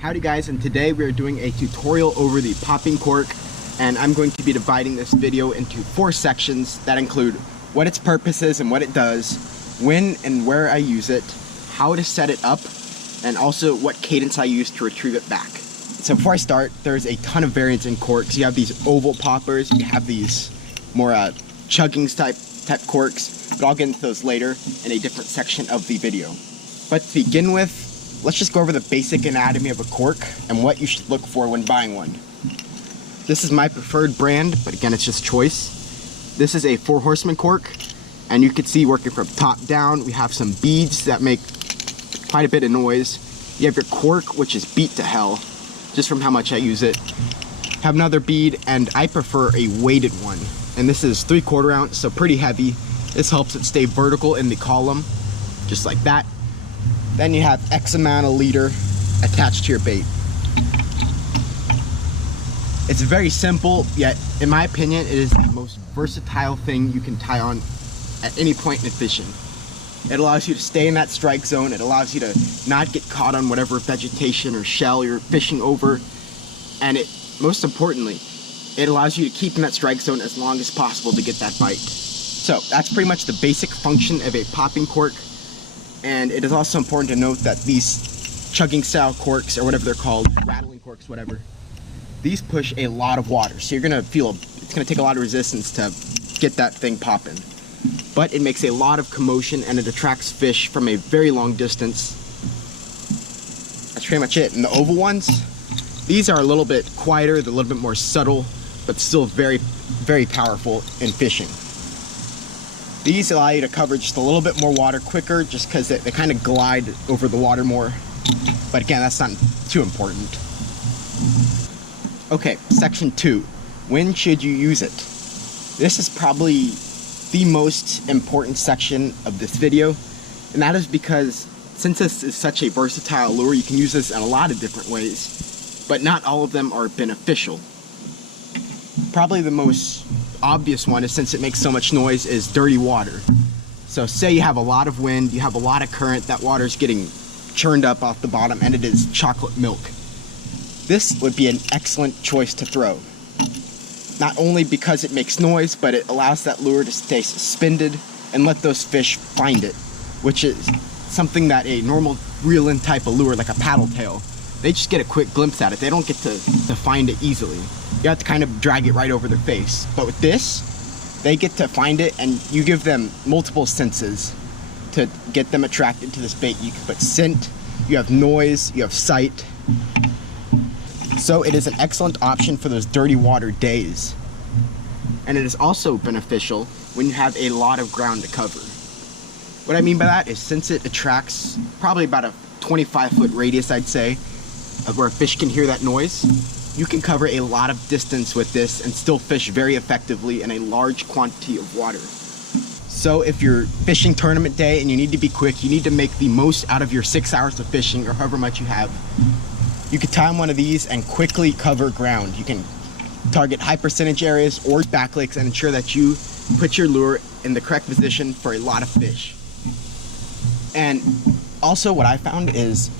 Howdy guys, and today we are doing a tutorial over the popping cork, and I'm going to be dividing this video into 4 sections that include what its purpose is and what it does, when and where I use it, how to set it up, and also what cadence I use to retrieve it back. So before I start, there's a ton of variants in corks. You have these oval poppers, you have these more chugging type corks, but I'll get into those later in a different section of the video. But to begin with, let's just go over the basic anatomy of a cork and what you should look for when buying one. This is my preferred brand, but again, it's just choice. This is a 4 horseman cork, and you can see working from top down, we have some beads that make quite a bit of noise. You have your cork, which is beat to hell, just from how much I use it. Have another bead, and I prefer a weighted one. And this is 3/4 ounce, so pretty heavy. This helps it stay vertical in the column, just like that. Then you have X amount of leader attached to your bait. It's very simple, yet in my opinion, it is the most versatile thing you can tie on at any point in fishing. It allows you to stay in that strike zone. It allows you to not get caught on whatever vegetation or shell you're fishing over. And it, most importantly, it allows you to keep in that strike zone as long as possible to get that bite. So that's pretty much the basic function of a popping cork. And it is also important to note that these chugging style corks, or whatever they're called, rattling corks, whatever, these push a lot of water. So you're gonna feel, it's gonna take a lot of resistance to get that thing popping. But it makes a lot of commotion and it attracts fish from a very long distance. That's pretty much it. And the oval ones, these are a little bit quieter, they're a little bit more subtle, but still very, very powerful in fishing. These allow you to cover just a little bit more water quicker, just because they kind of glide over the water more. But again, that's not too important. Okay, section 2. When should you use it? This is probably the most important section of this video, and that is because since this is such a versatile lure, you can use this in a lot of different ways, but not all of them are beneficial. Probably the most obvious one is, since it makes so much noise, is dirty water. So say you have a lot of wind, you have a lot of current, that water's getting churned up off the bottom, and it is chocolate milk. This would be an excellent choice to throw. Not only because it makes noise, but it allows that lure to stay suspended and let those fish find it, which is something that a normal reel-in type of lure, like a paddle tail, they just get a quick glimpse at it. They don't get to find it easily. You have to kind of drag it right over their face. But with this, they get to find it, and you give them multiple senses to get them attracted to this bait. You can put scent, you have noise, you have sight. So it is an excellent option for those dirty water days. And it is also beneficial when you have a lot of ground to cover. What I mean by that is, since it attracts probably about a 25-foot radius, I'd say, of where a fish can hear that noise, you can cover a lot of distance with this and still fish very effectively in a large quantity of water. So if you're fishing tournament day and you need to be quick, you need to make the most out of your 6 hours of fishing, or however much you have, you could tie on one of these and quickly cover ground. You can target high percentage areas or back lakes and ensure that you put your lure in the correct position for a lot of fish. And also what I found is,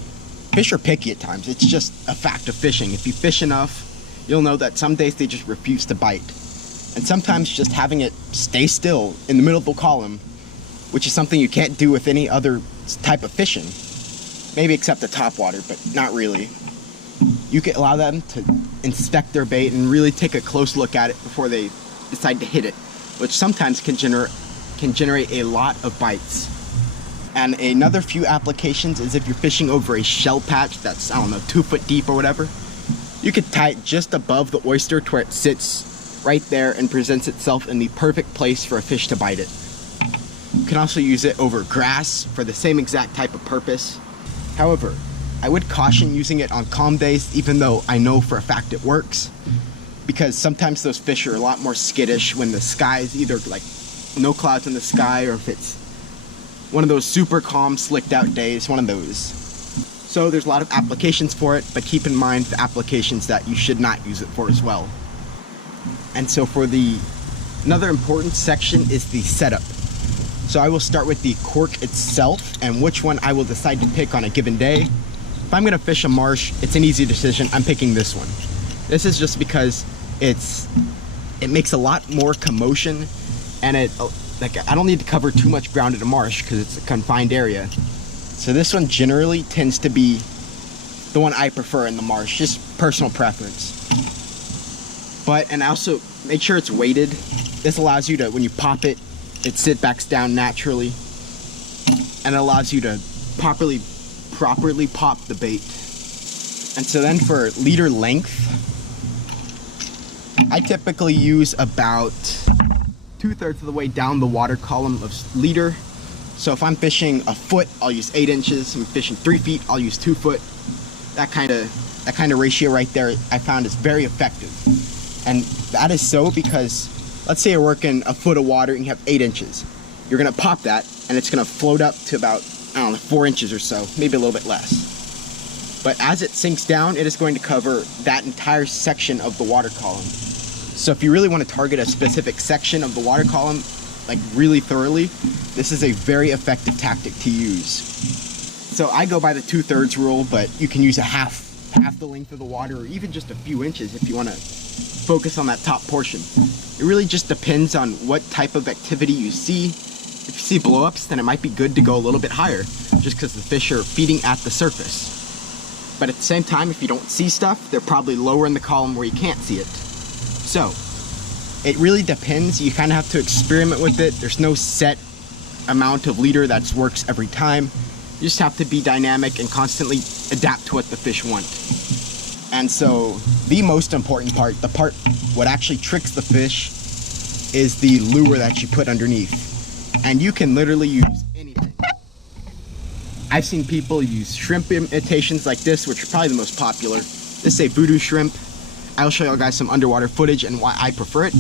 fish are picky at times. It's just a fact of fishing. If you fish enough, you'll know that some days they just refuse to bite. And sometimes just having it stay still in the middle of the column, which is something you can't do with any other type of fishing, maybe except the topwater, but not really. You can allow them to inspect their bait and really take a close look at it before they decide to hit it, which sometimes can generate a lot of bites. And another few applications is if you're fishing over a shell patch that's, I don't know, 2 foot deep or whatever, you could tie it just above the oyster to where it sits right there and presents itself in the perfect place for a fish to bite it. You can also use it over grass for the same exact type of purpose. However, I would caution using it on calm days, even though I know for a fact it works, because sometimes those fish are a lot more skittish when the sky is either like no clouds in the sky, or if it's one of those super calm, slicked out days, one of those. So there's a lot of applications for it, but keep in mind the applications that you should not use it for as well. And so for another important section is the setup. So I will start with the cork itself and which one I will decide to pick on a given day. If I'm gonna fish a marsh, it's an easy decision. I'm picking this one. This is just because it makes a lot more commotion, and I don't need to cover too much ground in a marsh because it's a confined area. So this one generally tends to be the one I prefer in the marsh, just personal preference. And also make sure it's weighted. This allows you to, when you pop it, it sit backs down naturally, and it allows you to properly pop the bait. And so then for leader length, I typically use about 2/3 of the way down the water column of leader. So if I'm fishing a foot, I'll use 8 inches. If I'm fishing 3 feet, I'll use 2 foot. That kind of ratio right there, I found is very effective. And that is so because, let's say you're working a foot of water and you have 8 inches. You're gonna pop that and it's gonna float up to about, I don't know, 4 inches or so, maybe a little bit less. But as it sinks down, it is going to cover that entire section of the water column. So if you really want to target a specific section of the water column, like really thoroughly, this is a very effective tactic to use. So I go by the 2/3 rule, but you can use a half the length of the water, or even just a few inches if you want to focus on that top portion. It really just depends on what type of activity you see. If you see blow-ups, then it might be good to go a little bit higher, just because the fish are feeding at the surface. But at the same time, if you don't see stuff, they're probably lower in the column where you can't see it. So it really depends. You kind of have to experiment with it. There's no set amount of leader that works every time. You just have to be dynamic and constantly adapt to what the fish want. And so the most important part, what actually tricks the fish, is the lure that you put underneath. And you can literally use anything. I've seen people use shrimp imitations like this, which are probably the most popular. This is a voodoo shrimp. I'll show you guys some underwater footage and why I prefer it.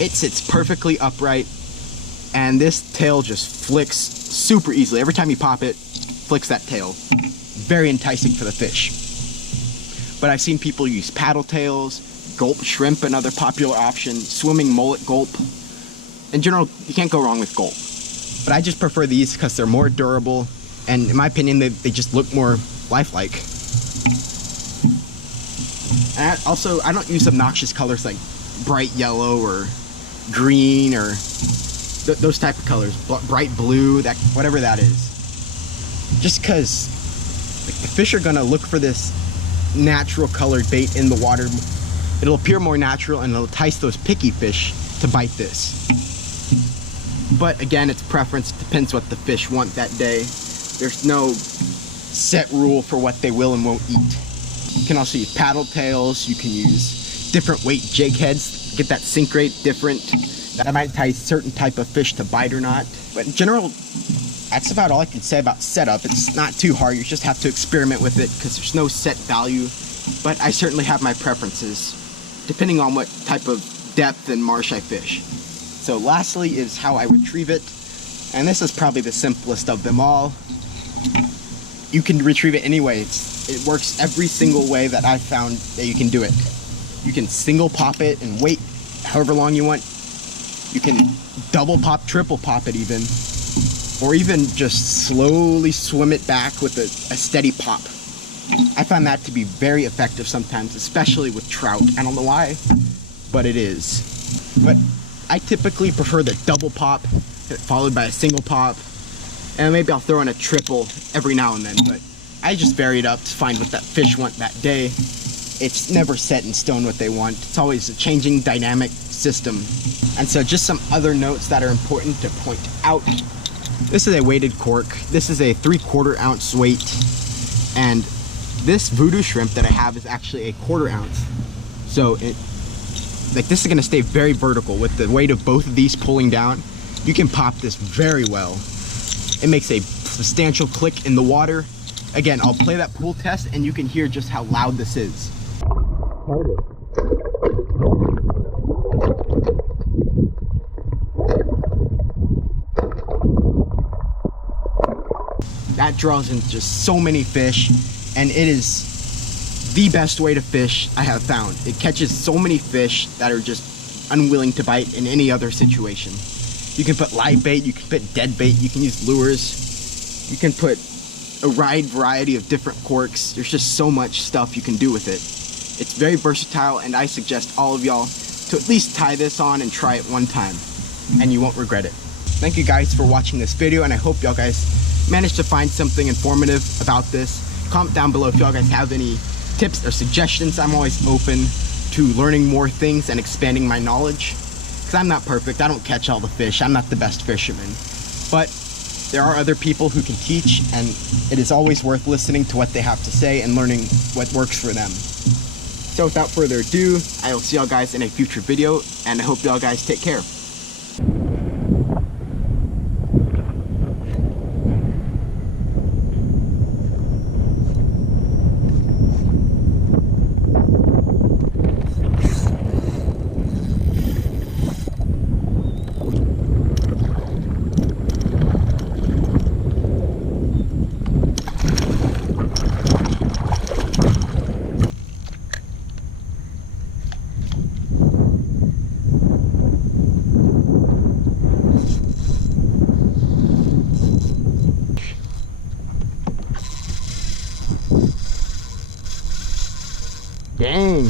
It sits perfectly upright, and this tail just flicks super easily. Every time you pop it, flicks that tail. Very enticing for the fish. But I've seen people use paddle tails, gulp shrimp, another popular option, swimming mullet gulp. In general, you can't go wrong with gulp. But I just prefer these because they're more durable, and in my opinion, they just look more lifelike. And I don't use obnoxious colors like bright yellow or green or those type of colors, bright blue, whatever that is. Just because the fish are gonna look for this natural colored bait in the water. It'll appear more natural and it'll entice those picky fish to bite this. But again, it's preference. It depends what the fish want that day. There's no set rule for what they will and won't eat. You can also use paddle tails. You can use different weight jig heads, get that sink rate different. That might entice certain type of fish to bite or not. But in general, that's about all I can say about setup. It's not too hard. You just have to experiment with it because there's no set value. But I certainly have my preferences depending on what type of depth and marsh I fish. So lastly is how I retrieve it. And this is probably the simplest of them all. You can retrieve it any way. It works every single way that I've found that you can do it. You can single pop it and wait however long you want. You can double pop, triple pop it even. Or even just slowly swim it back with a steady pop. I find that to be very effective sometimes, especially with trout. I don't know why, but it is. But I typically prefer the double pop, followed by a single pop, and maybe I'll throw in a triple every now and then, but I just vary it up to find what that fish want that day. It's never set in stone what they want. It's always a changing dynamic system. And so just some other notes that are important to point out. This is a weighted cork. This is a 3/4 ounce weight. And this voodoo shrimp that I have is actually a 1/4 ounce. So this is gonna stay very vertical with the weight of both of these pulling down. You can pop this very well. It makes a substantial click in the water. Again, I'll play that pool test and you can hear just how loud this is. That draws in just so many fish, and it is the best way to fish I have found. It catches so many fish that are just unwilling to bite in any other situation. You can put live bait, you can put dead bait, you can use lures, you can put a wide variety of different corks. There's just so much stuff you can do with it. It's very versatile, and I suggest all of y'all to at least tie this on and try it one time, and you won't regret it. Thank you guys for watching this video, and I hope y'all guys managed to find something informative about this. Comment down below if y'all guys have any tips or suggestions. I'm always open to learning more things and expanding my knowledge, because I'm not perfect. I don't catch all the fish. I'm not the best fisherman, but there are other people who can teach, and it is always worth listening to what they have to say and learning what works for them. So without further ado, I will see y'all guys in a future video, and I hope y'all guys take care. Dang.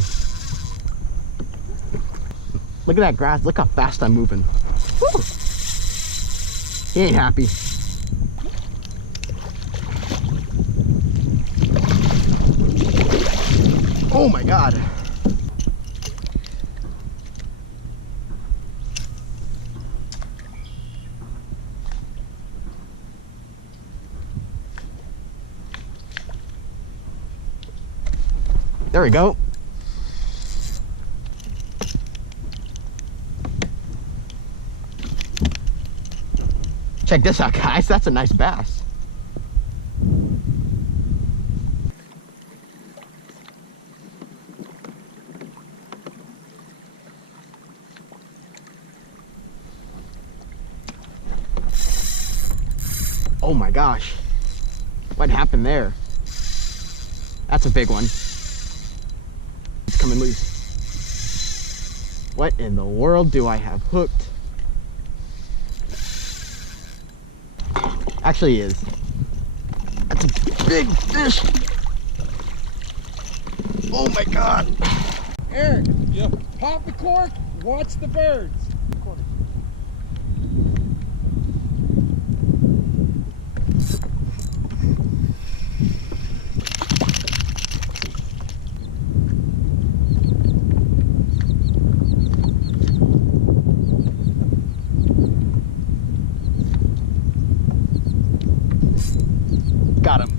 Look at that grass. Look how fast I'm moving. Woo. He ain't happy. Oh my God. There we go. Check this out, guys. That's a nice bass. Oh my gosh. What happened there? That's a big one. It's coming loose. What in the world do I have hooked? Actually he is. That's a big fish. Oh my God. Eric, you pop the cork, watch the birds. Got him.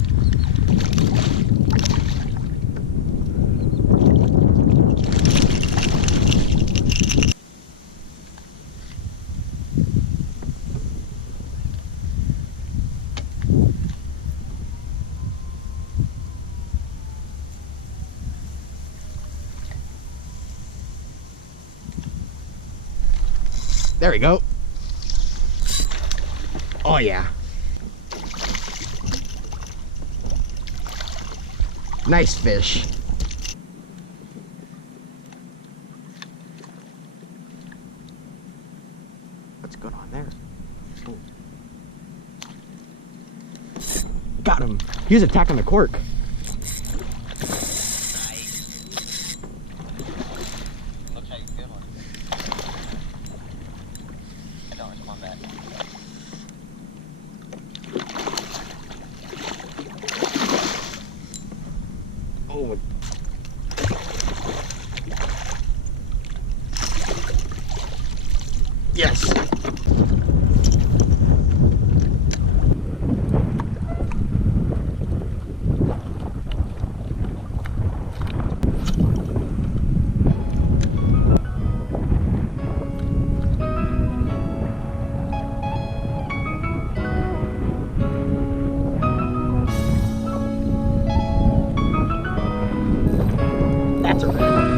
There we go. Oh yeah. Nice fish. What's going on there? Oh. Got him. He was attacking the cork. Looks like a good one. I don't respond back. Oh. Yes. That's a red.